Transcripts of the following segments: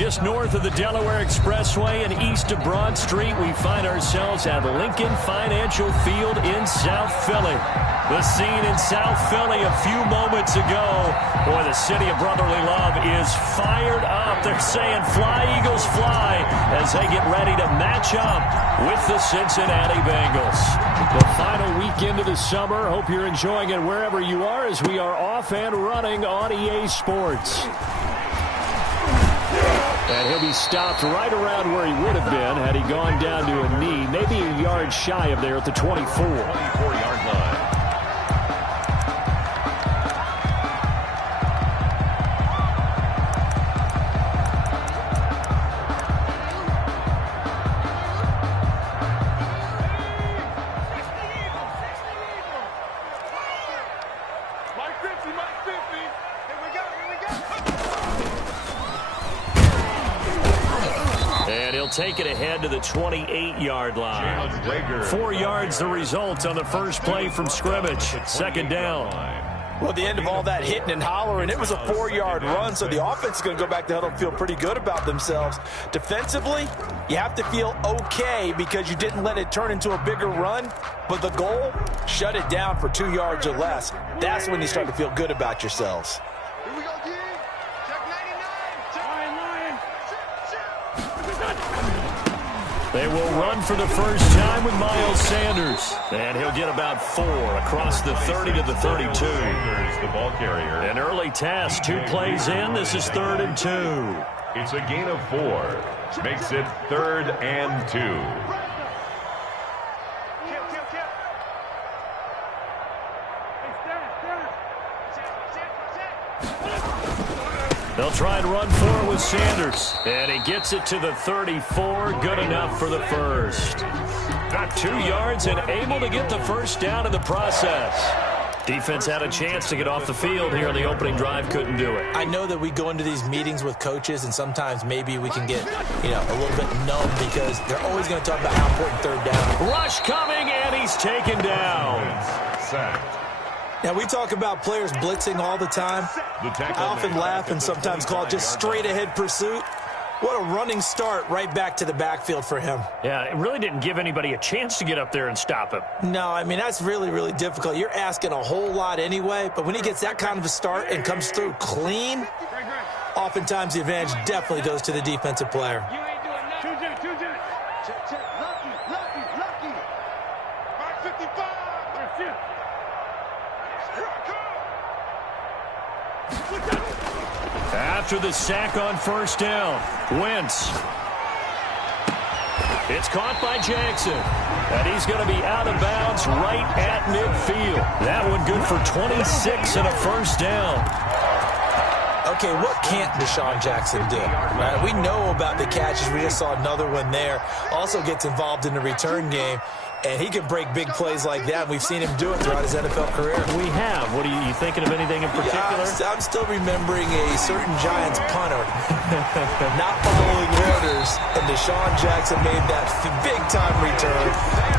Just north of the Delaware Expressway and east of Broad Street, we find ourselves at Lincoln Financial Field in South Philly. The scene in South Philly a few moments ago. Boy, the city of brotherly love is fired up. They're saying, "Fly, Eagles, fly," as they get ready to match up with the Cincinnati Bengals. The final weekend of the summer. Hope you're enjoying it wherever you are as we are off and running on EA Sports. And he'll be stopped right around where he would have been had he gone down to a knee, maybe a yard shy of there at the 24. 24-yard line. Take it ahead to the 28-yard line. 4 yards the result on the first play from scrimmage. Second down. Well, the end of all that hitting and hollering, it was a 4-yard run, so the offense is going to go back to huddle and feel pretty good about themselves. Defensively, you have to feel okay because you didn't let it turn into a bigger run, but the goal, shut it down for 2 yards or less. That's when you start to feel good about yourselves. They will run for the first time with Miles Sanders. And he'll get about 4 across the 30 to the 32. Sanders, the ball carrier. An early task, 2 plays in. This is 3rd and 2. It's a gain of 4. Makes it 3rd and 2. They'll try and run for it with Sanders. And he gets it to the 34. Good enough for the first. Got 2 yards and able to get the first down in the process. Defense had a chance to get off the field here in the opening drive. Couldn't do it. I know that we go into these meetings with coaches, and sometimes maybe we can get, a little bit numb because they're always going to talk about how important 3rd down. Rush coming, and he's taken down. Sacked. Now, we talk about players blitzing all the time. I often laugh and sometimes call it just straight-ahead pursuit. What a running start right back to the backfield for him. Yeah, it really didn't give anybody a chance to get up there and stop him. No, I mean, that's really, really difficult. You're asking a whole lot anyway, but when he gets that kind of a start and comes through clean, oftentimes the advantage definitely goes to the defensive player. After the sack on first down, Wentz. It's caught by Jackson. And he's going to be out of bounds right at midfield. That one good for 26 and a first down. Okay, what can't Deshaun Jackson do? Right? We know about the catches. We just saw another one there. Also gets involved in the return game. And he can break big plays like that. We've seen him do it throughout his NFL career. We have. What are you thinking of anything in particular? Yeah, I'm still remembering a certain Giants punter not following orders, and Deshaun Jackson made that big-time return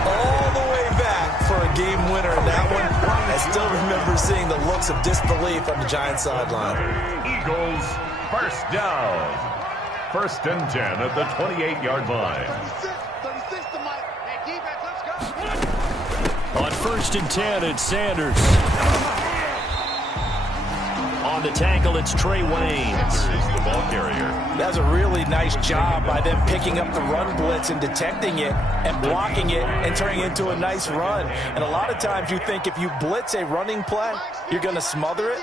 all the way back for a game winner in that one. I still remember seeing the looks of disbelief on the Giants sideline. Eagles, first down. 1st and 10 at the 28-yard line. On 1st and 10, it's Sanders. On the tackle, it's Trey Waynes. Is the ball carrier. That's a really nice job by them picking up the run blitz and detecting it and blocking it and turning it into a nice run. And a lot of times you think if you blitz a running play, you're going to smother it.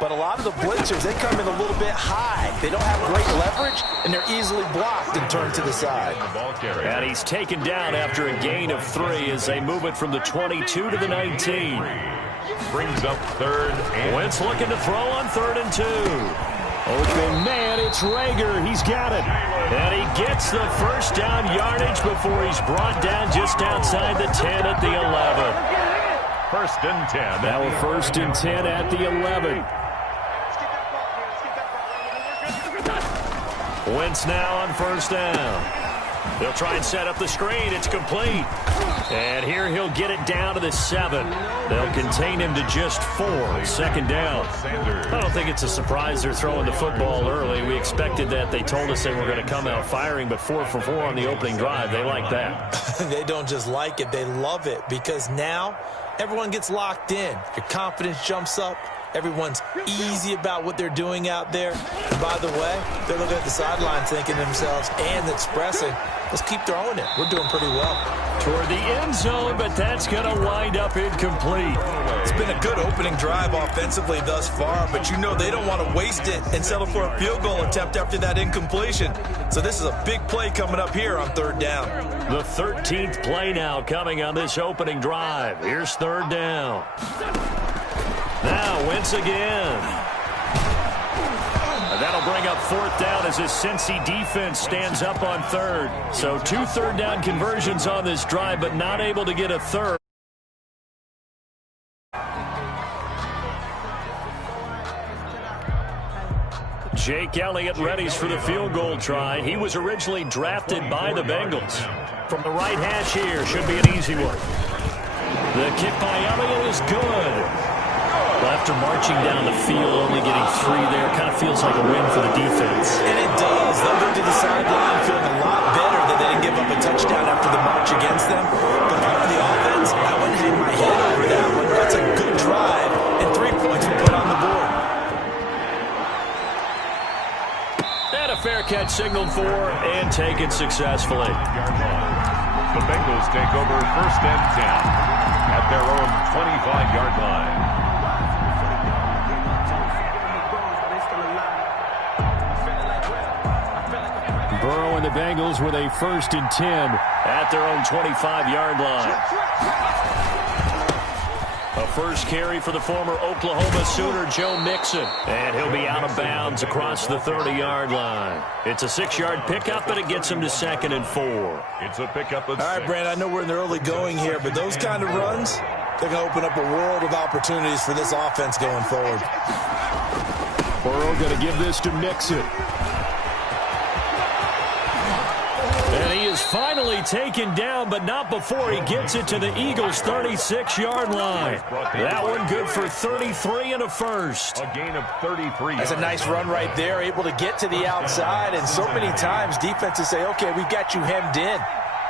But a lot of the blitzers, they come in a little bit high. They don't have great leverage, and they're easily blocked and turned to the side. And he's taken down after a gain of 3 as they move it from the 22 to the 19. Brings up 3rd and... Wentz looking to throw on 3rd and 2. Open man, it's Rager. He's got it. And he gets the first down yardage before he's brought down just outside the 10 at the 11. 1st and 10. Now a 1st and 10 at the 11. Wentz now on 1st down. They'll try and set up the screen. It's complete. And here he'll get it down to the 7. They'll contain him to just 4. Second down. I don't think it's a surprise they're throwing the football early. We expected that. They told us they were going to come out firing, but 4 for 4 on the opening drive. They like that. They don't just like it. They love it because now everyone gets locked in. Your confidence jumps up. Everyone's easy about what they're doing out there. And by the way, they're looking at the sideline thinking to themselves and expressing, let's keep throwing it. We're doing pretty well. Toward the end zone, but that's going to wind up incomplete. It's been a good opening drive offensively thus far, but you know they don't want to waste it and settle for a field goal attempt after that incompletion. So this is a big play coming up here on third down. The 13th play now coming on this opening drive. Here's third down. Now Wentz again. And that'll bring up fourth down as his Cincy defense stands up on third. So 2 third down conversions on this drive, but not able to get a third. Jake Elliott readies for the field goal try. He was originally drafted by the Bengals. From the right hash here, should be an easy one. The kick by Elliott is good. Well, after marching down the field, only getting 3 there, kind of feels like a win for the defense. And it does. They'll go to the sideline feeling a lot better that they didn't give up a touchdown after the march against them. But part of the offense, I wouldn't hang my head over that one. That's a good drive, and 3 points were put on the board. And a fair catch signaled for and taken successfully. The Bengals take over first and 10 at their own 25-yard line. Burrow and the Bengals with a first and 10 at their own 25-yard line. A first carry for the former Oklahoma Sooner, Joe Mixon. And he'll be out of bounds across the 30-yard line. It's a 6-yard pickup, but it gets him to 2nd and 4. It's a pickup of 6. All right, Brandon, I know we're in the early going here, but those kind of runs, they're going to open up a world of opportunities for this offense going forward. Burrow going to give this to Mixon. And he is finally taken down, but not before he gets it to the Eagles' 36-yard line. That one good for 33 and a first. A gain of 33. That's a nice run right there, able to get to the outside. And so many times defenses say, okay, we've got you hemmed in.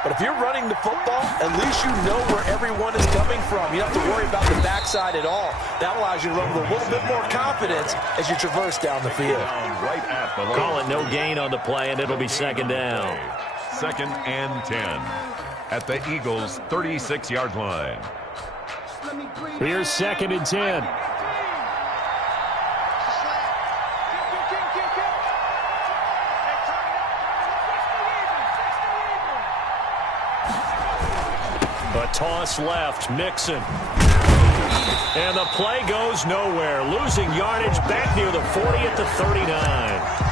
But if you're running the football, at least you know where everyone is coming from. You don't have to worry about the backside at all. That allows you to run with a little bit more confidence as you traverse down the field. Right at the line. Call it no gain on the play, and it'll be second down. 2nd and 10 at the Eagles' 36-yard line. Here's 2nd and 10. A toss left, Mixon. And the play goes nowhere. Losing yardage back near the 40 at the 39.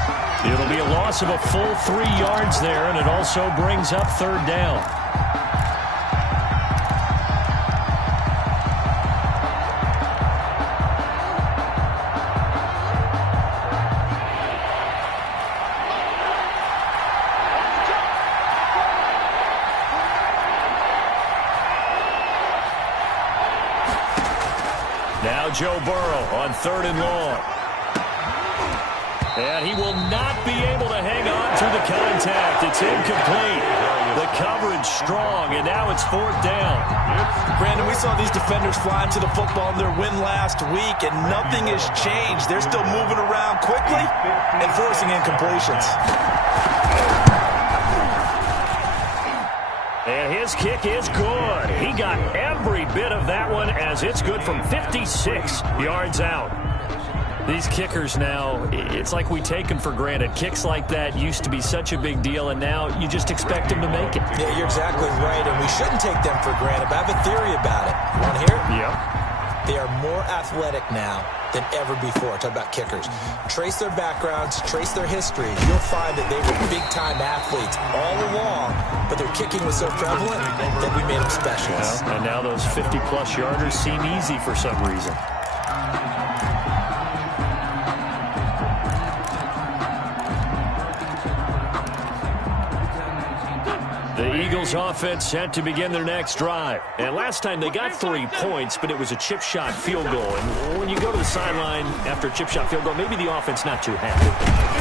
It'll be a loss of a full 3 yards there, and it also brings up third down. Now Joe Burrow on 3rd and long. And he will not be able to hang on through the contact. It's incomplete. The coverage strong, and now it's 4th down. Brandon, we saw these defenders flying to the football in their win last week, and nothing has changed. They're still moving around quickly and forcing incompletions. And his kick is good. He got every bit of that one as it's good from 56 yards out. These kickers now, it's like we take them for granted. Kicks like that used to be such a big deal, and now you just expect them to make it. Yeah, you're exactly right, and we shouldn't take them for granted, but I have a theory about it. You want to hear it? Yep. They are more athletic now than ever before. Talk about kickers. Trace their backgrounds, trace their history. You'll find that they were big-time athletes all along, but their kicking was so prevalent that we made them specialists. Yeah, and now those 50-plus yarders seem easy for some reason. The Eagles offense set to begin their next drive. And last time they got 3 points, but it was a chip shot field goal. And when you go to the sideline after a chip shot field goal, maybe the offense not too happy.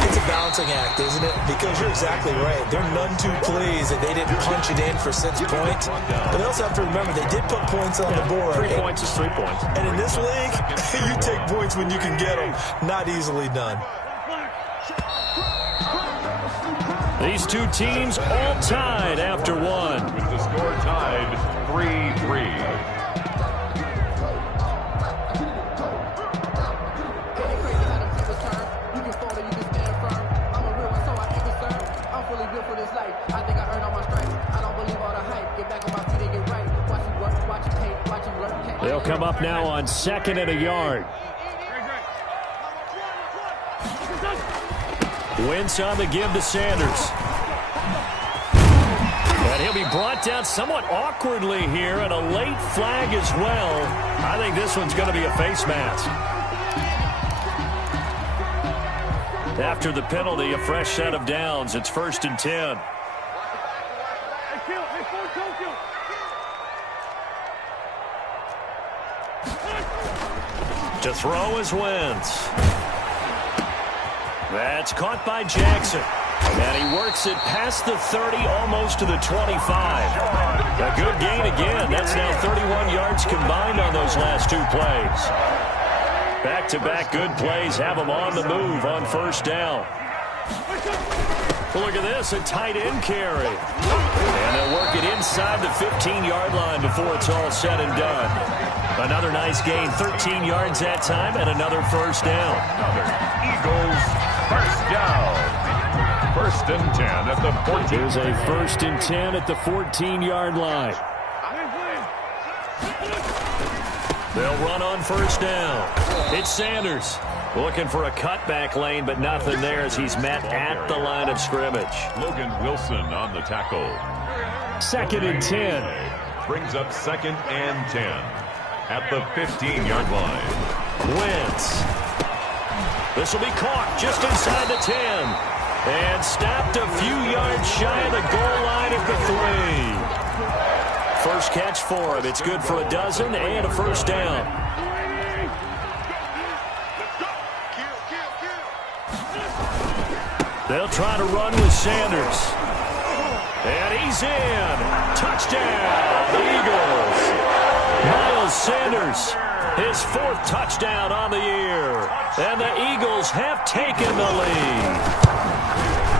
It's a balancing act, isn't it? Because you're exactly right. They're none too pleased that they didn't punch it in for 6 points. But they also have to remember they did put points on the board. 3 points is 3 points. And in this league, you take points when you can get them. Not easily done. These two teams all tied after one. With the score tied 3-3. They'll come up now on 2nd and a yard. Wentz on the give to Sanders. And he'll be brought down somewhat awkwardly here, and a late flag as well. I think this one's going to be a face mask. After the penalty, a fresh set of downs. It's 1st and 10. To throw is Wentz. That's caught by Jackson. And he works it past the 30, almost to the 25. A good gain again. That's now 31 yards combined on those last 2 plays. Back-to-back good plays have them on the move on 1st down. Look at this, a tight end carry. And they'll work it inside the 15-yard line before it's all said and done. Another nice gain, 13 yards that time, and another 1st down. Eagles 1st down. 1st and 10 at the 14. Here's a 1st and 10 at the 14-yard line. They'll run on 1st down. It's Sanders looking for a cutback lane, but nothing there as he's met at the line of scrimmage. Logan Wilson on the tackle. 2nd and 10. Brings up 2nd and 10 at the 15-yard line. Wentz. This will be caught just inside the 10. And stopped a few yards shy of the goal line at the 3. First catch for him. It's good for a dozen and a 1st down. They'll try to run with Sanders. And he's in. Touchdown, Eagles. Miles Sanders, his 4th touchdown on the year. And the Eagles have taken the lead.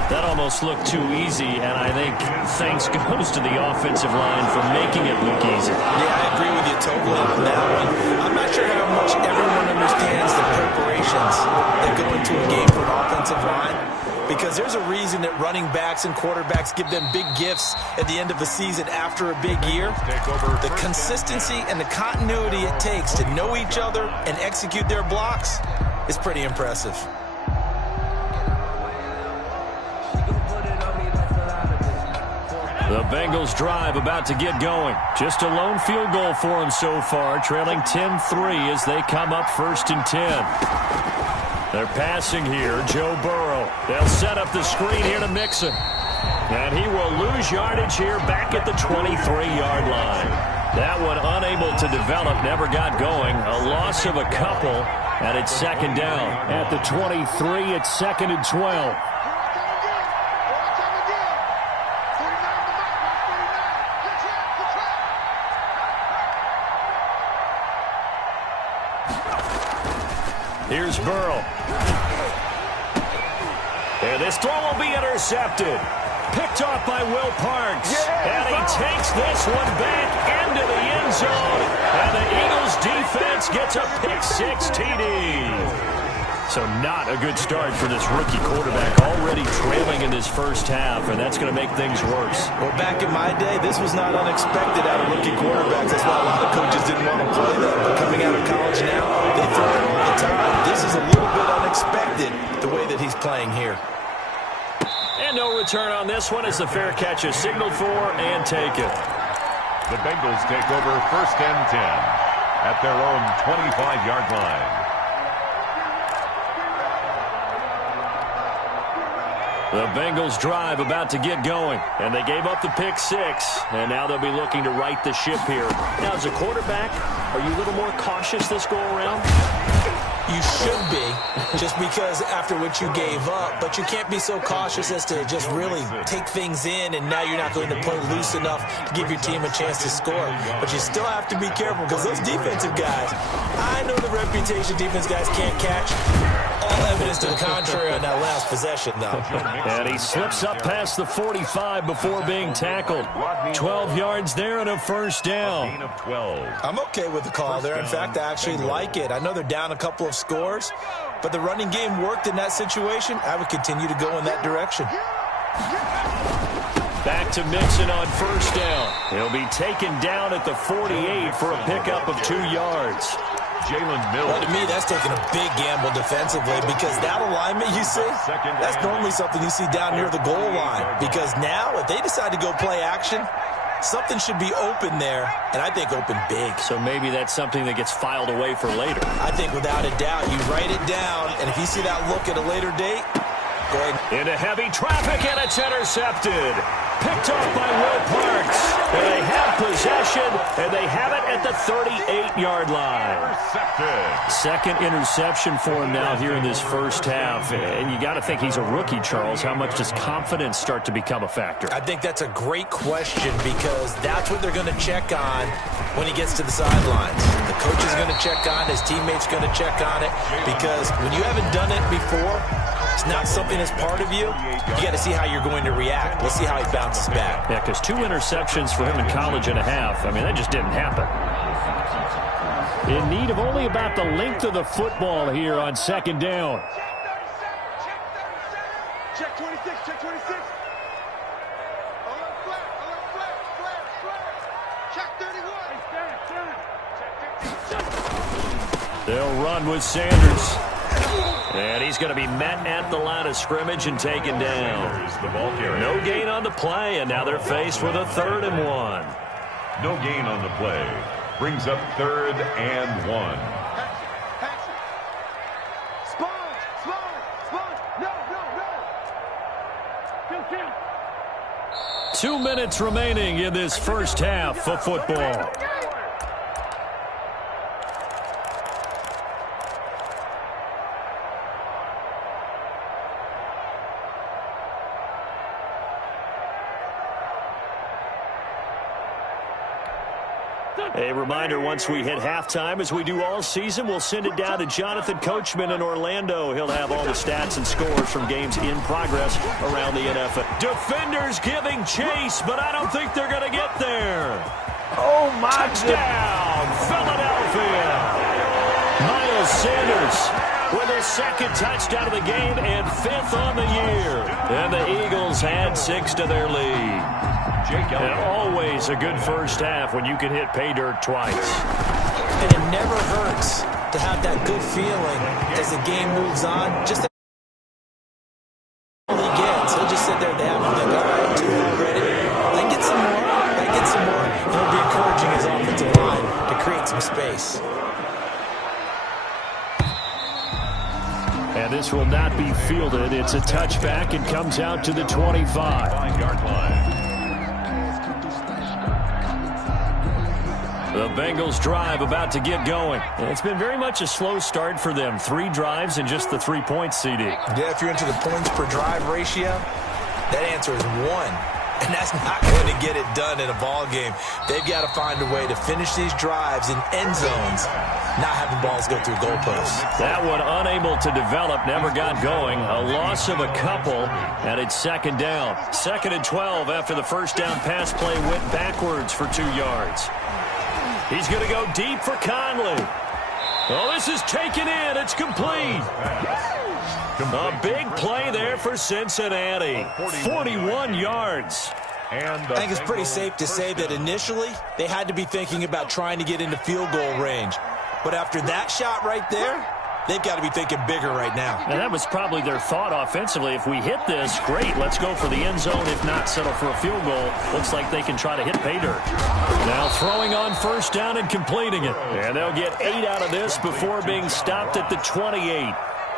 That almost looked too easy, and I think thanks goes to the offensive line for making it look easy. Yeah, I agree with you totally on that one. I'm not sure how much everyone understands the preparations that go into a game for an offensive line, because there's a reason that running backs and quarterbacks give them big gifts at the end of the season after a big year. The consistency and the continuity it takes to know each other and execute their blocks is pretty impressive. The Bengals drive about to get going. Just a lone field goal for them so far, trailing 10-3 as they come up 1st and 10. They're passing here, Joe Burrow. They'll set up the screen here to Mixon. And he will lose yardage here back at the 23-yard line. That one unable to develop, never got going. A loss of a couple, and it's 2nd down. At the 23, it's 2nd and 12. Here's Burrow. And this throw will be intercepted. Picked off by Will Parks. And he takes this one back into the end zone. And the Eagles defense gets a pick-6 TD. So not a good start for this rookie quarterback, already trailing in this 1st half, and that's going to make things worse. Well, back in my day, this was not unexpected out of rookie quarterbacks. That's why a lot of coaches didn't want to play them. But coming out of college now, they throw it all the time. This is a little bit unexpected, the way that he's playing here. And no return on this one as the fair catch is signaled for and taken. The Bengals take over 1st and 10 at their own 25-yard line. The Bengals drive about to get going, and they gave up the pick six, and now they'll be looking to right the ship here. Now, as a quarterback, are you a little more cautious this go-around? You should be, just because after what you gave up, but you can't be so cautious as to just really take things in, and now you're not going to play loose enough to give your team a chance to score. But you still have to be careful, because those defensive guys, I know the reputation defense guys can't catch. All evidence to the contrary on that last possession, though. And he slips up past the 45 before being tackled. 12 yards there and a first down. I'm okay with the call there. In fact, I actually like it. I know they're down a couple of scores, but the running game worked in that situation. I would continue to go in that direction. Back to Mixon on first down. He'll be taken down at the 48 for a pickup of 2 yards. Jalen Mills. Well, to me, that's taking a big gamble defensively, because that alignment you see, that's normally something you see down near the goal line. Because now, if they decide to go play action, something should be open there, and I think open big. So maybe that's something that gets filed away for later. I think without a doubt, you write it down, and if you see that look at a later date, go ahead. Into heavy traffic, and it's intercepted. Picked off by Will Parks. And they have possession, and they have it at the 38-yard line. Second interception for him now here in this first half. And you got to think he's a rookie, Charles. How much does confidence start to become a factor? I think that's a great question, because that's what they're going to check on when he gets to the sidelines. The coach is going to check on, his teammates going to check on it, because when you haven't done it before, it's not something that's part of you. You got to see how you're going to react. Let's see how he bounces back. Yeah, because 2 interceptions for him in college and a half. I mean, that just didn't happen. In need of only about the length of the football here on second down. Check 26, check 26. Alert flat, flat. Check 31. They'll run with Sanders. And he's going to be met at the line of scrimmage and taken down. No gain on the play, and now they're faced with a 3rd and 1. No gain on the play. Brings up 3rd and 1. No. 2 minutes remaining in this first half of football. A reminder, once we hit halftime, as we do all season, we'll send it down to Jonathan Coachman in Orlando. He'll have all the stats and scores from games in progress around the NFL. Defenders giving chase, but I don't think they're going to get there. Oh, my Touchdown, Philadelphia. Miles Sanders with his 2nd touchdown of the game and 5th on the year. And the Eagles add 6 to their lead. And always a good first half when you can hit pay dirt twice. And it never hurts to have that good feeling as the game moves on. Just that he gets, he'll just sit there and have him think, all right, 2 already. I get some more. And it'll be encouraging his offensive line to create some space. And this will not be fielded. It's a touchback and comes out to the 25-yard line. The Bengals drive about to get going. And it's been very much a slow start for them. 3 drives and just the 3 points, CD. Yeah, if you're into the points per drive ratio, that answer is 1. And that's not going to get it done in a ball game. They've got to find a way to finish these drives in end zones, not having balls go through goalposts. That one unable to develop, never got going. A loss of a couple, and it's 2nd down. 2nd and 12 after the first down pass play went backwards for 2 yards. He's going to go deep for Conley. Oh, this is taken in. It's complete. A big play there for Cincinnati. 41 yards. I think it's pretty safe to say that initially they had to be thinking about trying to get into field goal range. But after that shot right there, they've got to be thinking bigger right now. And that was probably their thought offensively. If we hit this, great, let's go for the end zone. If not, settle for a field goal. Looks like they can try to hit pay dirt. Now throwing on first down and completing it. And they'll get 8 out of this before being stopped at the 28.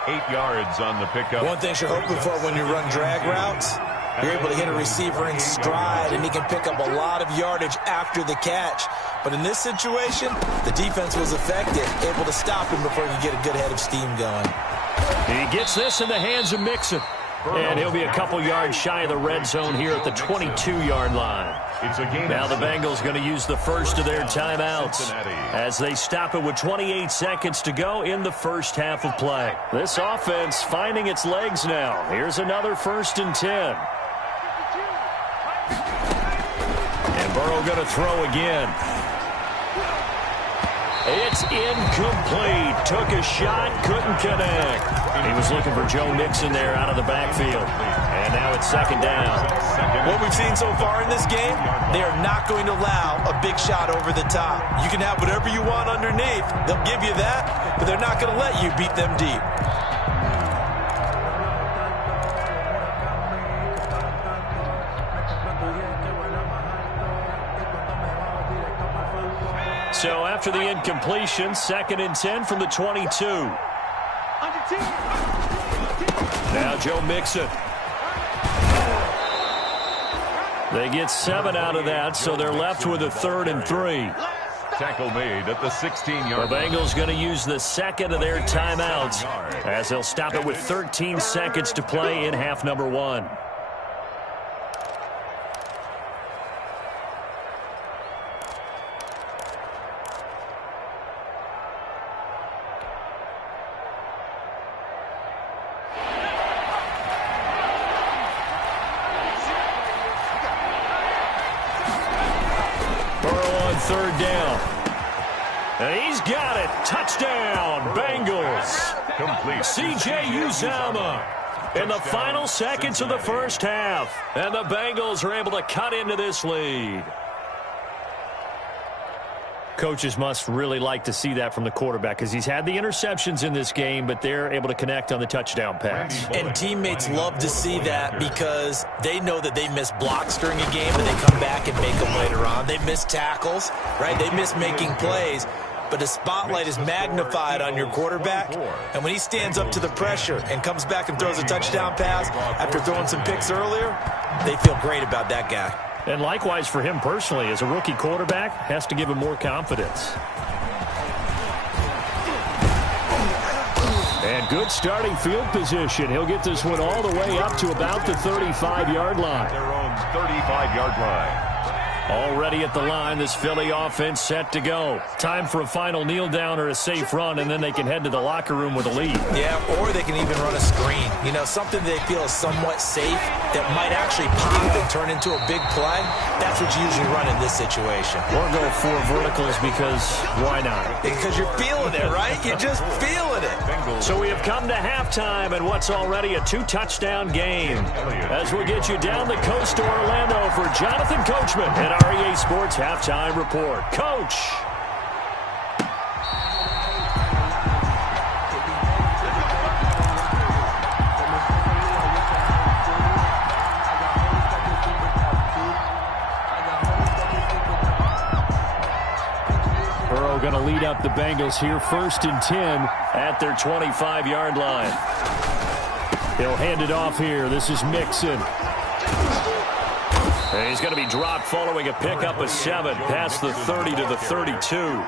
8 yards on the pickup. One thing you're hoping for when you run drag routes, you're able to hit a receiver in stride, and he can pick up a lot of yardage after the catch. But in this situation, the defense was effective, able to stop him before he could get a good head of steam going. He gets this in the hands of Mixon. And he'll be a couple yards shy of the red zone here at the 22-yard line. Now the Bengals going to use the first of their timeouts as they stop it with 28 seconds to go in the first half of play. This offense finding its legs now. Here's another 1st and 10. And Burrow going to throw again. It's incomplete. Took a shot, couldn't connect. He was looking for Joe Mixon there out of the backfield. And now it's 2nd down. What we've seen so far in this game, they are not going to allow a big shot over the top. You can have whatever you want underneath. They'll give you that, but they're not going to let you beat them deep. So after the incompletion, 2nd and 10 from the 22. Now Joe Mixon. They get 7 out of that, so they're left with a 3rd and 3. Tackle made at the 16-yard line. The Bengals going to use the second of their timeouts as they'll stop it with 13 seconds to play in half number 1. Third down. And he's got it. Touchdown, Bengals. Complete. C.J. Uzomah in the final seconds of the first half. And the Bengals are able to cut into this lead. Coaches must really like to see that from the quarterback because he's had the interceptions in this game, but they're able to connect on the touchdown pass. And teammates love to see that because they know that they miss blocks during a game and they come back and make them later on. They miss tackles, right? They miss making plays. But the spotlight is magnified on your quarterback, and when he stands up to the pressure and comes back and throws a touchdown pass after throwing some picks earlier, they feel great about that guy. And likewise for him personally, as a rookie quarterback, has to give him more confidence. And good starting field position. He'll get this one all the way up to about the 35-yard line. Their own 35-yard line. Already at the line, this Philly offense set to go. Time for a final kneel down or a safe run, and then they can head to the locker room with a lead. Yeah, or they can even run a screen. You know, something they feel is somewhat safe that might actually pop and turn into a big play. That's what you usually run in this situation. Or go 4 verticals because why not? Because you're feeling it, right? You're just feeling it. So we have come to halftime in what's already a 2-touchdown game. As we'll get you down the coast to Orlando for Jonathan Coachman and REA Sports Halftime Report. Coach. Burrow going to lead up the Bengals here, 1st and 10 at their 25-yard line. He'll hand it off here. This is Mixon. And he's going to be dropped following a pickup of 7 past the 30 to the 32.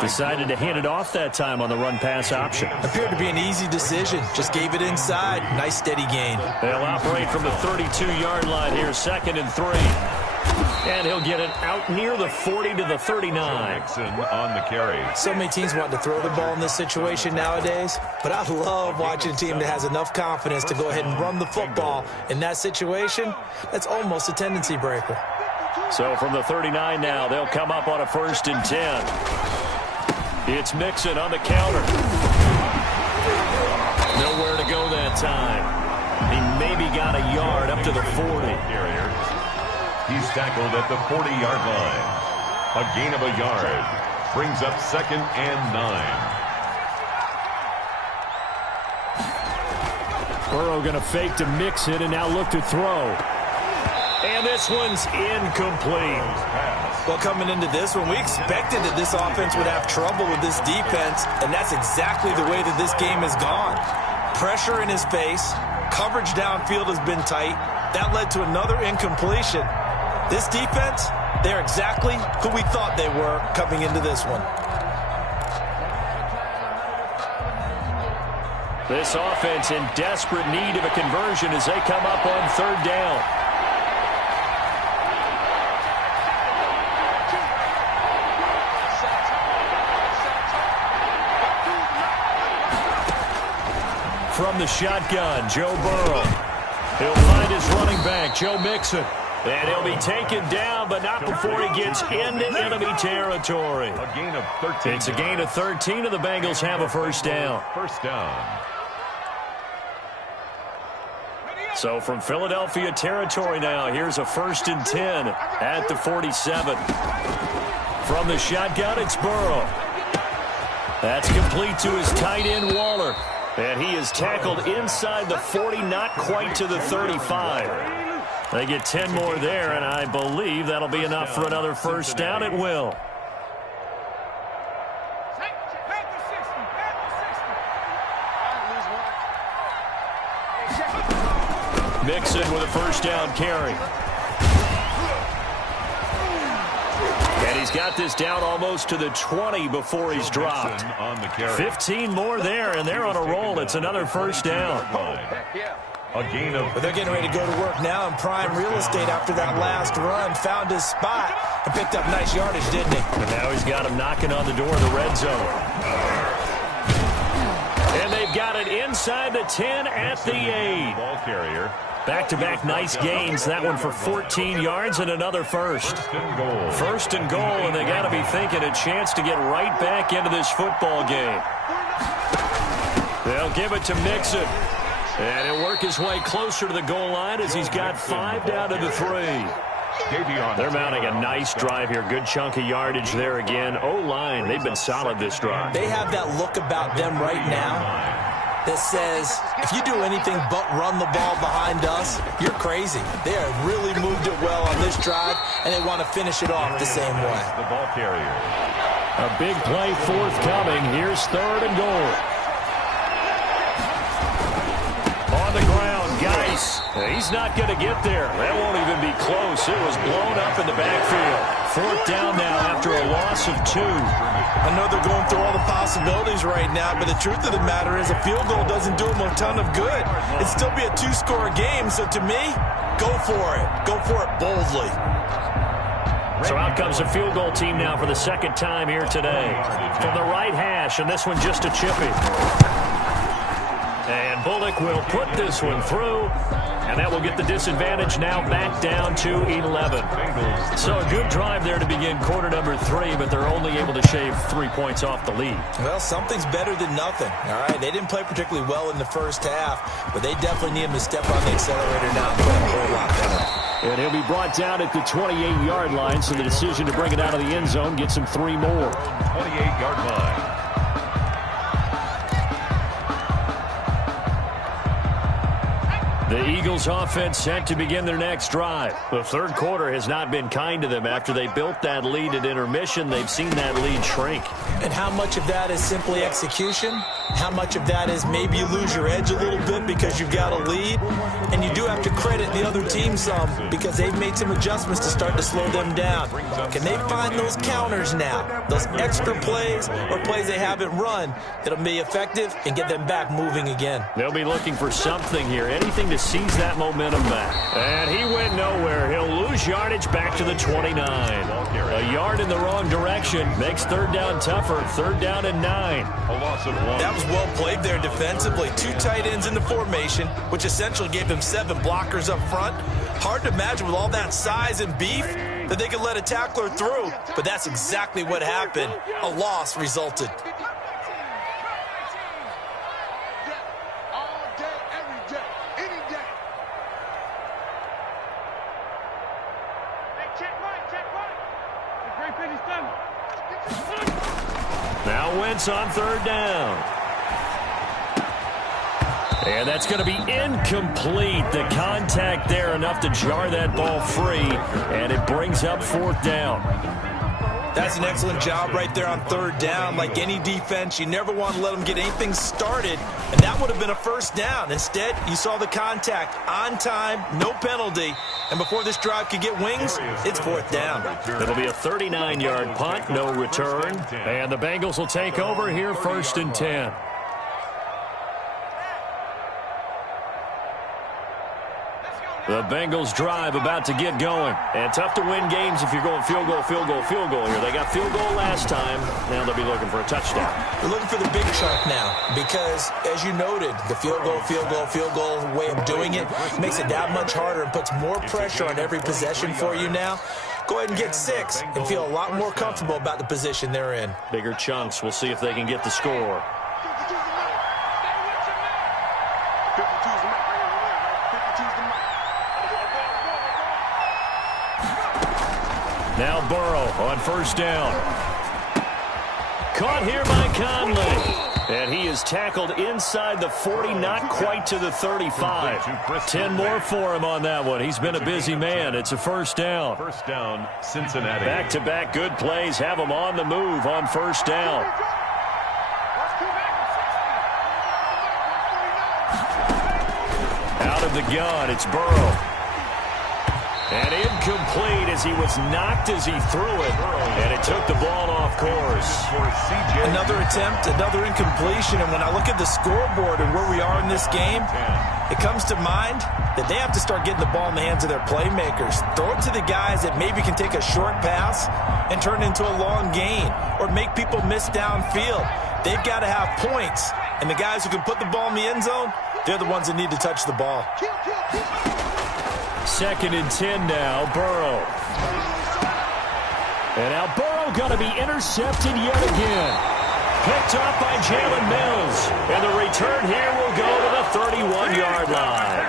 Decided to hand it off that time on the run-pass option. Appeared to be an easy decision. Just gave it inside. Nice steady gain. They'll operate from the 32-yard line here, 2nd and 3. And he'll get it out near the 40 to the 39. Mixon on the carry. So many teams want to throw the ball in this situation nowadays, but I love watching a team that has enough confidence to go ahead and run the football. In that situation, that's almost a tendency breaker. So from the 39 now, they'll come up on a 1st and 10. It's Mixon on the counter. Nowhere to go that time. He maybe got a yard up to the 40. He's tackled at the 40-yard line. A gain of a yard. Brings up 2nd and 9. Burrow going to fake to Mixon and now look to throw. And this one's incomplete. Well, coming into this one, we expected that this offense would have trouble with this defense, and that's exactly the way that this game has gone. Pressure in his face, coverage downfield has been tight. That led to another incompletion. This defense, they're exactly who we thought they were coming into this one. This offense in desperate need of a conversion as they come up on third down. From the shotgun, Joe Burrow. He'll find his running back, Joe Mixon. And he'll be taken down, but not before he gets into enemy territory. A gain of 13. It's a gain of 13, and the Bengals have a first down. First down. So from Philadelphia territory now, here's a 1st and 10 at the 47. From the shotgun, it's Burrow. That's complete to his tight end, Waller. And he is tackled inside the 40, not quite to the 35. They get 10 more there, and I believe that'll be enough for another first down. It will. Mixon with a first down carry. And he's got this down almost to the 20 before he's dropped. 15 more there, and they're on a roll. It's another first down. A gain of... But they're getting ready to go to work now in prime real estate after that last run. Found his spot and picked up nice yardage, didn't he? And now he's got him knocking on the door of the red zone. And they've got it inside the 10 at the 8. Ball carrier. Back-to-back nice gains. That one for 14 yards and another first. First and goal, and they got to be thinking a chance to get right back into this football game. They'll give it to Mixon. And he'll work his way closer to the goal line as he's got 5 down to the 3. They're mounting a nice drive here. Good chunk of yardage there again. O-line, they've been solid this drive. They have that look about them right now that says, if you do anything but run the ball behind us, you're crazy. They have really moved it well on this drive, and they want to finish it off the same way. The ball carrier. A big play forthcoming. Here's 3rd and goal. On the ground, Geis. He's not going to get there. That won't even be close. It was blown up in the backfield. 4th down now after a loss of 2. I know they're going through all the possibilities right now, but the truth of the matter is a field goal doesn't do them a ton of good. It'd still be a 2-score game, so to me, go for it. Go for it boldly. So out comes the field goal team now for the 2nd time here today. From the right hash, and this one just a chippy. And Bullock will put this one through, and that will get the disadvantage now back down to 11. So a good drive there to begin quarter number 3, but they're only able to shave 3 points off the lead. Well, something's better than nothing, all right? They didn't play particularly well in the first half, but they definitely need him to step on the accelerator now and play a whole lot better. And he'll be brought down at the 28-yard line, so the decision to bring it out of the end zone gets him 3 more. 28-yard line. The Eagles offense set to begin their next drive. The third quarter has not been kind to them. After they built that lead at intermission, they've seen that lead shrink. And how much of that is simply execution? How much of that is maybe you lose your edge a little bit because you've got a lead? And you do have to credit the other team some because they've made some adjustments to start to slow them down. Can they find those counters now? Those extra plays or plays they haven't run that'll be effective and get them back moving again? They'll be looking for something here, anything to seize that momentum back. And he went nowhere. He'll lose yardage back to the 29. A yard in the wrong direction makes 3rd down tougher. 3rd down and 9. A loss of 1. That was well played there defensively. 2 tight ends in the formation, which essentially gave them 7 blockers up front. Hard to imagine with all that size and beef that they could let a tackler through, but that's exactly what happened. A loss resulted. Now Wentz on 3rd down. And that's going to be incomplete. The contact there enough to jar that ball free, and it brings up 4th down. That's an excellent job right there on 3rd down. Like any defense, you never want to let them get anything started, and that would have been a 1st down. Instead, you saw the contact on time, no penalty, and before this drive could get wings, it's 4th down. It'll be a 39-yard punt, no return, and the Bengals will take over here 1st and 10. The Bengals drive about to get going. And tough to win games if you're going field goal, field goal, field goal here. They got field goal last time. Now they'll be looking for a touchdown. They're looking for the big chunk now because, as you noted, the field goal way of doing it makes it that much harder and puts more pressure on every possession for you now. Go ahead and get 6 and feel a lot more comfortable about the position they're in. Bigger chunks. We'll see if they can get the score. Now Burrow on 1st down. Caught here by Conley. And he is tackled inside the 40, not quite to the 35. 10 more for him on that one. He's been a busy man. It's a 1st down. 1st down, Cincinnati. Back-to-back good plays have him on the move on 1st down. Out of the gun, it's Burrow. And incomplete as he was knocked as he threw it. And it took the ball off course. Another attempt, another incompletion. And when I look at the scoreboard and where we are in this game, it comes to mind that they have to start getting the ball in the hands of their playmakers. Throw it to the guys that maybe can take a short pass and turn it into a long gain or make people miss downfield. They've got to have points. And the guys who can put the ball in the end zone, they're the ones that need to touch the ball. 2nd and 10 now, Burrow. And now Burrow going to be intercepted yet again. Picked off by Jalen Mills. And the return here will go to the 31-yard line.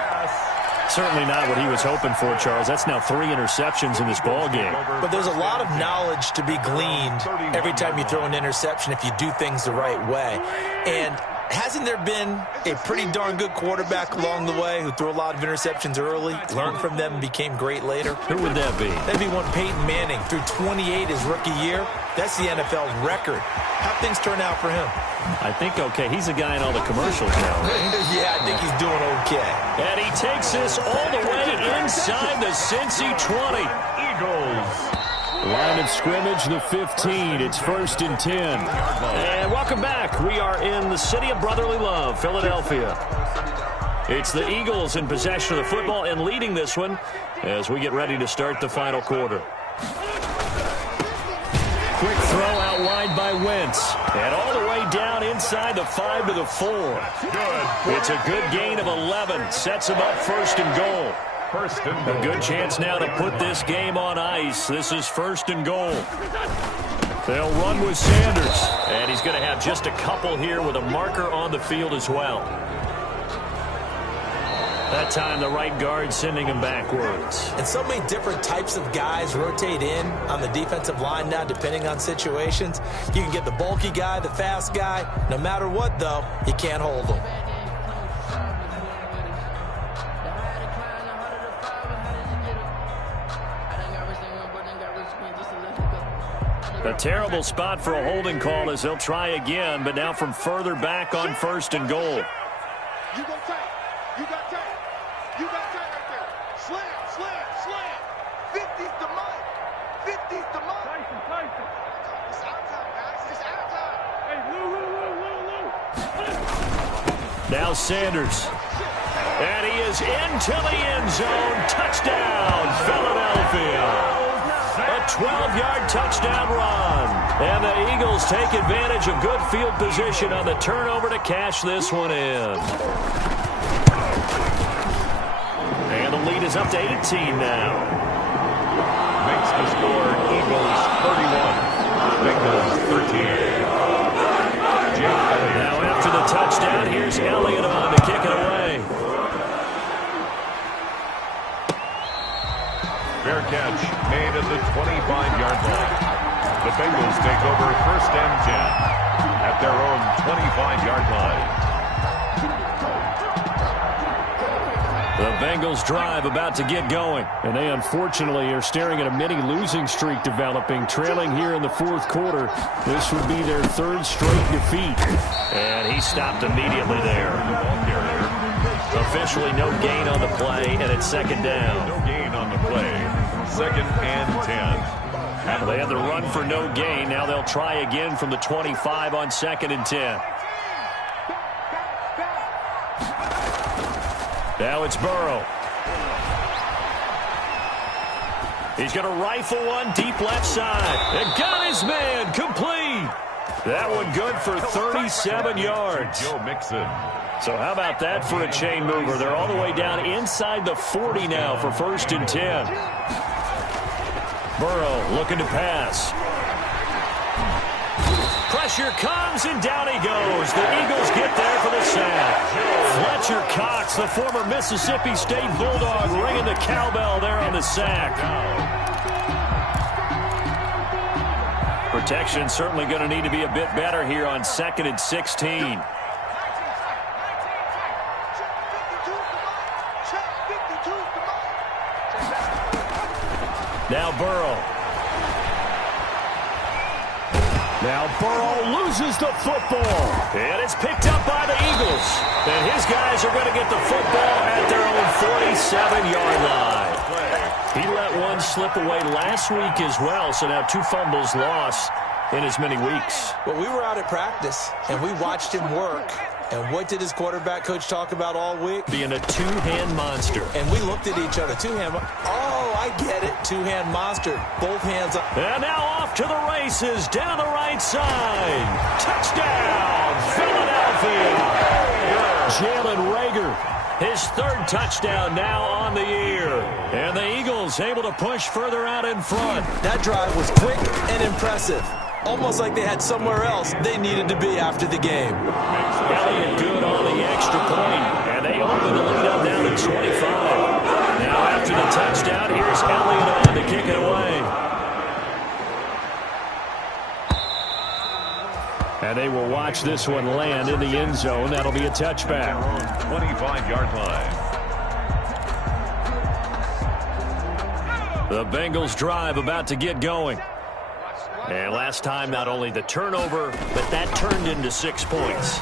Certainly not what he was hoping for, Charles. That's now 3 interceptions in this ball game. But there's a lot of knowledge to be gleaned every time you throw an interception if you do things the right way. And hasn't there been a pretty darn good quarterback along the way who threw a lot of interceptions early, learned from them, and became great later? Who would that be? That'd be one Peyton Manning. Threw 28 his rookie year. That's the NFL record. How'd things turn out for him? I think okay. He's a guy in all the commercials now, right? Yeah, I think he's doing okay. And he takes this all the way inside the Cincy 20. Eagles. Line of scrimmage, the 15. It's 1st and 10. And welcome back. We are in the city of brotherly love, Philadelphia. It's the Eagles in possession of the football and leading this one as we get ready to start the final quarter. Quick throw out wide by Wentz. And all the way down inside the 5 to the 4. Good. It's a good gain of 11. Sets him up 1st and goal. A good chance now to put this game on ice. This is 1st and goal. They'll run with Sanders. And he's going to have just a couple here with a marker on the field as well. That time the right guard sending him backwards. And so many different types of guys rotate in on the defensive line now depending on situations. You can get the bulky guy, the fast guy. No matter what, though, you can't hold them. A terrible spot for a holding call as they'll try again, but now from further back on 1st and goal. You go tight. You got tight. You got tight right there. Slam, slam, slam. 50's the money. 50's the money. Tyson. It's our time, guys. It's our time. Hey, Lou. Now Sanders. And he is into the end zone. Touchdown, Philadelphia. A 12-yard touchdown run. And the Eagles take advantage of good field position on the turnover to cash this one in. And the lead is up to 18 now. Makes the score Eagles 31, Bengals 13. Now after the touchdown, here's Elliott on to kick it away. Fair catch made at the 25-yard line. The Bengals take over 1st and 10 at their own 25-yard line. The Bengals drive about to get going. And they unfortunately are staring at a mini losing streak developing, trailing here in the fourth quarter. This would be their third straight defeat. And he stopped immediately there. Officially no gain on the play, and it's second down. No gain on the play. Second and 10. They had the run for no gain. Now they'll try again from the 25 on second and 10. Now it's Burrow. He's going to rifle one deep left side. And got his man complete. That one good for 37 yards. Joe Mixon. So how about that for a chain mover? They're all the way down inside the 40 now for first and 10. Burrow looking to pass. Pressure comes, and down he goes. The Eagles get there for the sack. Fletcher Cox, the former Mississippi State Bulldog, ringing the cowbell there on the sack. Protection certainly going to need to be a bit better here on second and 16. Now Burrow. Now Burrow loses the football. And it's picked up by the Eagles. And his guys are going to get the football at their own 47-yard line. He let one slip away last week as well, so now 2 fumbles lost in as many weeks. Well, we were out at practice, and we watched him work. And what did his quarterback coach talk about all week? Being a two-hand monster. And we looked at each other. Two-hand. Oh, I get it. Two-hand monster. Both hands up. And now off to the races down the right side. Touchdown, Philadelphia. Jalen Reagor, his third touchdown now on the year. And the Eagles able to push further out in front. That drive was quick and impressive. Almost like they had somewhere else they needed to be after the game. Elliott good on the extra point, and they open the lead up now to 25. Now after the touchdown, here's Elliott on to kick it away. And they will watch this one land in the end zone. That'll be a touchback. 25-yard line. The Bengals drive about to get going. And last time, not only the turnover, but that turned into 6 points.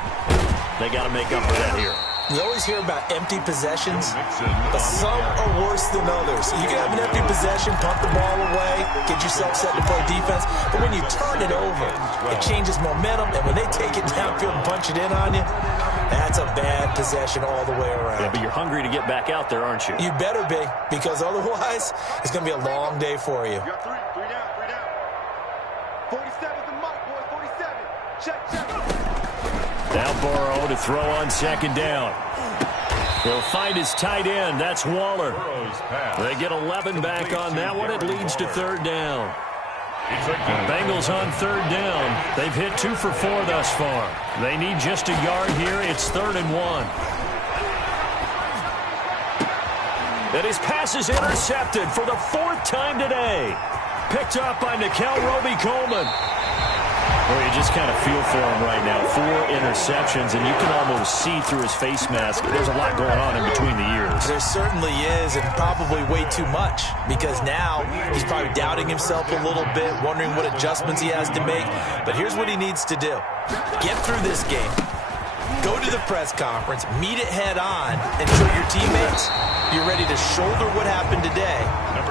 They got to make up for that here. We always hear about empty possessions, but some are worse than others. You can have an empty possession, punt the ball away, get yourself set to play defense, but when you turn it over, it changes momentum, and when they take it downfield and punch it in on you, that's a bad possession all the way around. Yeah, but you're hungry to get back out there, aren't you? You better be, because otherwise, it's going to be a long day for you. You got three down. 47's the mark, boy. 47. Check. Now Burrow to throw on second down. He'll find his tight end. That's Waller. They get 11 back on that one. It leads to third down. Bengals on third down. They've hit 2 for 4 thus far. They need just a yard here. It's 3rd and 1. And his pass is intercepted for the 4th time today. Picked up by Nikel Roby-Coleman. Well, you just kind of feel for him right now. 4 interceptions, and you can almost see through his face mask. There's a lot going on in between the ears. There certainly is, and probably way too much, because now he's probably doubting himself a little bit, wondering what adjustments he has to make. But here's what he needs to do. Get through this game. Go to the press conference, meet it head on, and show your teammates you're ready to shoulder what happened today,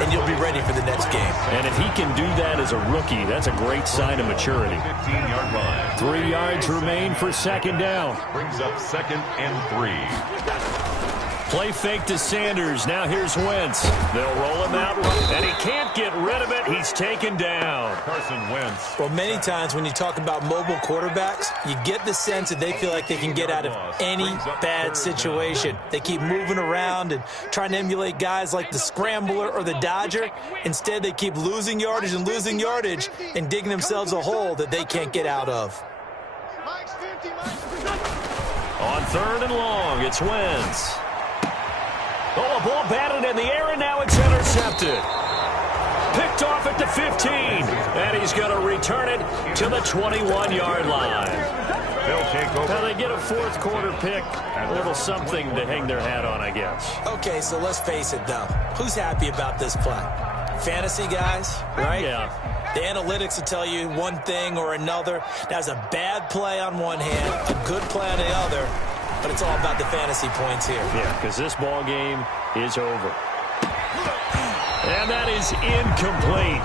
and you'll be ready for the next game. And if he can do that as a rookie, that's a great sign of maturity. 15-yard line. 3 yards remain for second down. Brings up 2nd and 3. Play fake to Sanders. Now here's Wentz. They'll roll him out, and he can't get rid of it. He's taken down. Carson Wentz. Well, many times when you talk about mobile quarterbacks, you get the sense that they feel like they can get out of any bad situation. They keep moving around and trying to emulate guys like the Scrambler or the Dodger. Instead, they keep losing yardage and digging themselves a hole that they can't get out of. On 3rd and long, it's Wentz. Oh, a ball batted in the air, and now it's intercepted. Picked off at the 15, and he's going to return it to the 21-yard line. They'll take over. Now they get a fourth quarter pick. A little something to hang their hat on, I guess. Okay, so let's face it, though. Who's happy about this play? Fantasy guys, right? Yeah. The analytics will tell you one thing or another. That's a bad play on one hand, a good play on the other, but it's all about the fantasy points here. Yeah, because this ball game is over. And that is incomplete.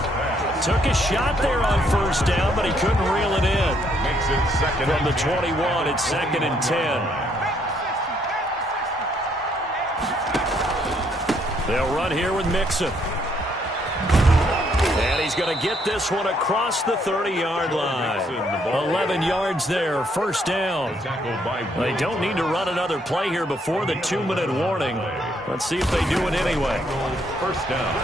Took a shot there on first down, but he couldn't reel it in. Makes it second From the 21, it's 2nd and 10. They'll run here with Mixon. And he's going to get this one across the 30-yard line. 11 yards there, first down. They don't need to run another play here before the 2-minute warning. Let's see if they do it anyway. First down.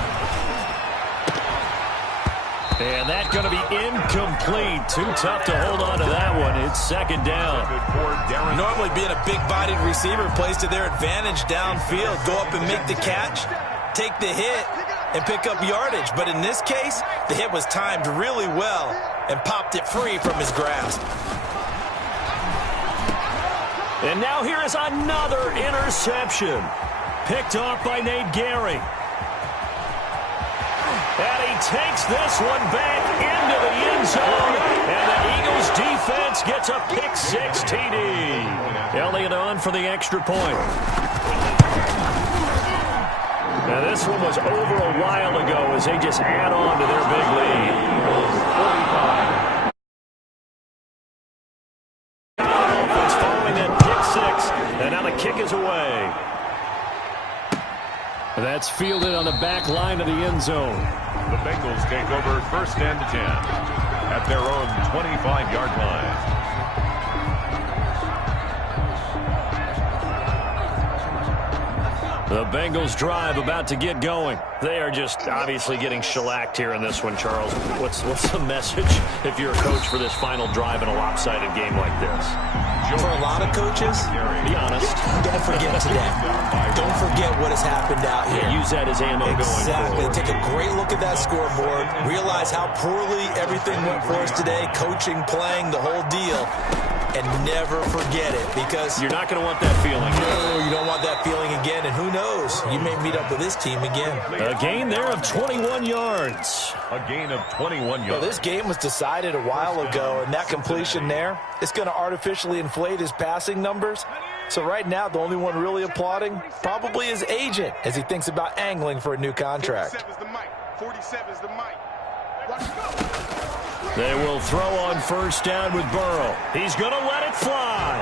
And that's going to be incomplete. Too tough to hold on to that one. It's 2nd down. Normally being a big-bodied receiver plays to their advantage downfield. Go up and make the catch, take the hit, and pick up yardage. But in this case, the hit was timed really well and popped it free from his grasp. And now here is another interception. Picked off by Nate Gehring. And he takes this one back into the end zone. And the Eagles defense gets a pick-6 TD. Elliott on for the extra point. Now this one was over a while ago as they just add on to their big lead. 45. Offense following that pick-6. And now the kick is away. That's fielded on the back line of the end zone. The Bengals take over 1st and 10 at their own 25-yard line. The Bengals drive about to get going. They are just obviously getting shellacked here in this one, Charles. What's the message if you're a coach for this final drive in a lopsided game like this? For a lot of coaches, be honest. Don't forget today. Don't forget what has happened out here. Yeah, use that as ammo going forward. Take a great look at that scoreboard. Realize how poorly everything went for us today. Coaching, playing, the whole deal. And never forget it, because you're not going to want that feeling. No, you don't want that feeling again. And who knows? You may meet up with this team again. A gain there of 21 yards. A gain of 21 yards. Well, this game was decided a while ago, and that completion there is going to artificially inflate his passing numbers. So right now, the only one really applauding probably his agent as he thinks about angling for a new contract. 47 is the mic. 47 is the mic. Watch it go. They will throw on first down with Burrow. He's going to let it fly.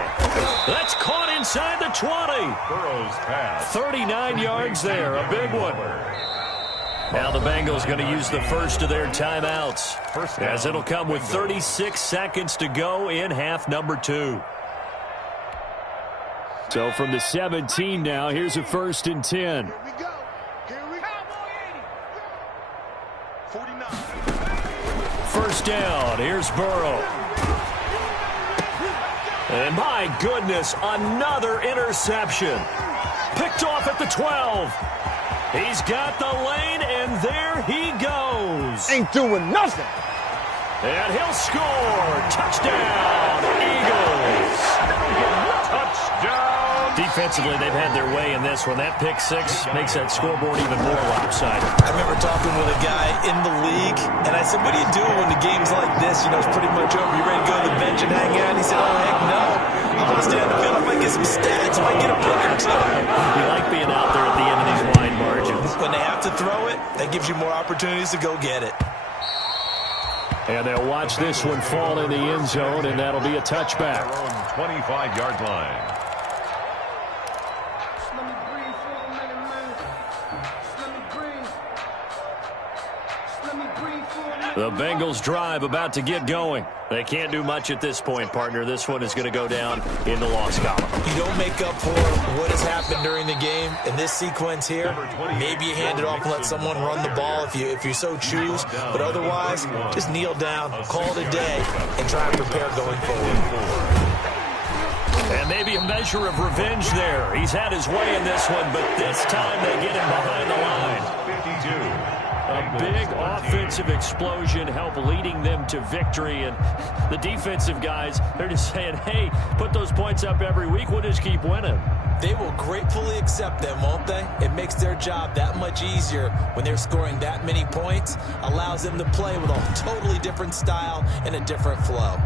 That's caught inside the 20. Burrow's pass. 39 yards there, a big one. Now the Bengals going to use the first of their timeouts, as it'll come with 36 seconds to go in half number 2. So from the 17 now, here's a 1st and 10. Here we go. Here we go. 49. First down, here's Burrow. And my goodness, another interception. Picked off at the 12. He's got the lane, and there he goes. Ain't doing nothing. And he'll score. Touchdown, Eagles. Touchdown. Defensively, they've had their way in this one. That pick-6 makes that scoreboard even more lopsided. I remember talking with a guy in the league, and I said, what do you do when the game's like this? You know, it's pretty much over. You ready to go to the bench and hang out? And he said, oh, heck no. I'm going to stay on the field. I might get some stats. I might get a pick or two. We like being out there at the end of these wide margins. When they have to throw it, that gives you more opportunities to go get it. And they'll watch this one fall in the end zone, and that'll be a touchback. Their own 25-yard line. The Bengals drive about to get going. They can't do much at this point, partner. This one is going to go down in the loss column. You don't make up for what has happened during the game in this sequence here. Maybe you hand it off and let someone run the ball if you so choose. But otherwise, just kneel down, call it a day, and try and prepare going forward. And maybe a measure of revenge there. He's had his way in this one, but this time they get him behind the line. 52. A a big offensive explosion help leading them to victory. And the defensive guys, they're just saying, hey, put those points up every week. We'll just keep winning. They will gratefully accept them, won't they? It makes their job that much easier when they're scoring that many points. Allows them to play with a totally different style and a different flow.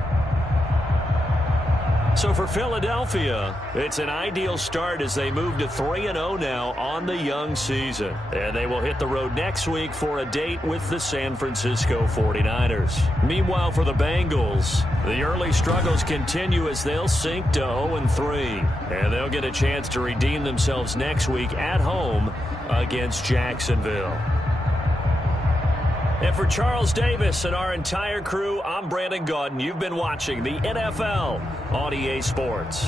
So for Philadelphia, it's an ideal start as they move to 3-0 now on the young season. And they will hit the road next week for a date with the San Francisco 49ers. Meanwhile, for the Bengals, the early struggles continue as they'll sink to 0-3. And they'll get a chance to redeem themselves next week at home against Jacksonville. And for Charles Davis and our entire crew, I'm Brandon Gaudin. You've been watching the NFL on EA Sports.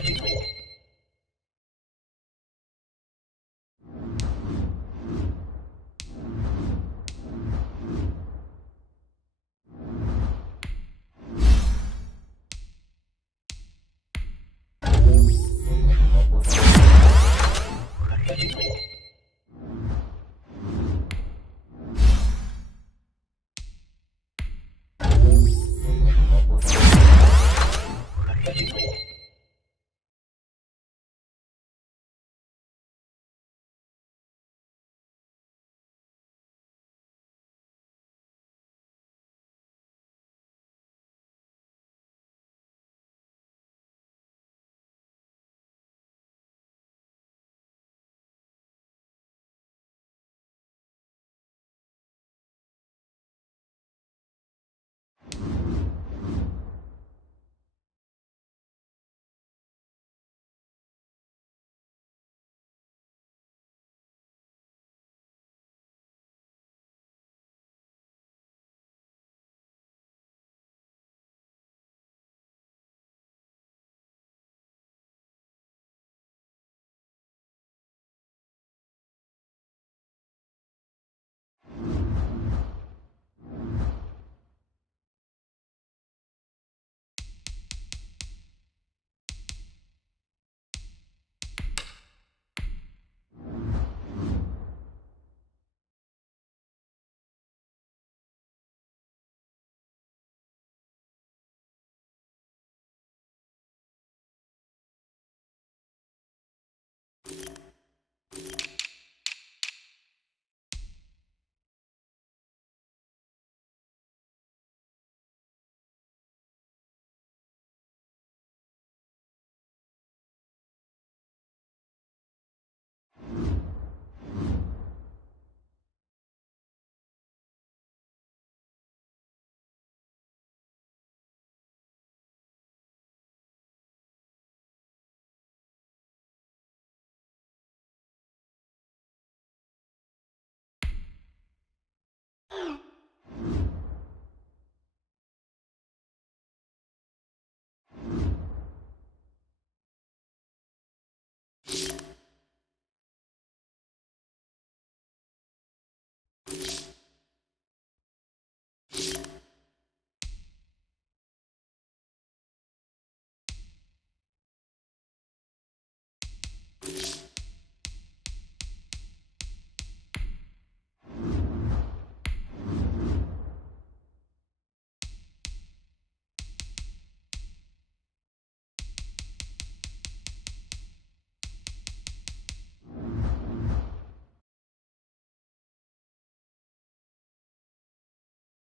Thank you.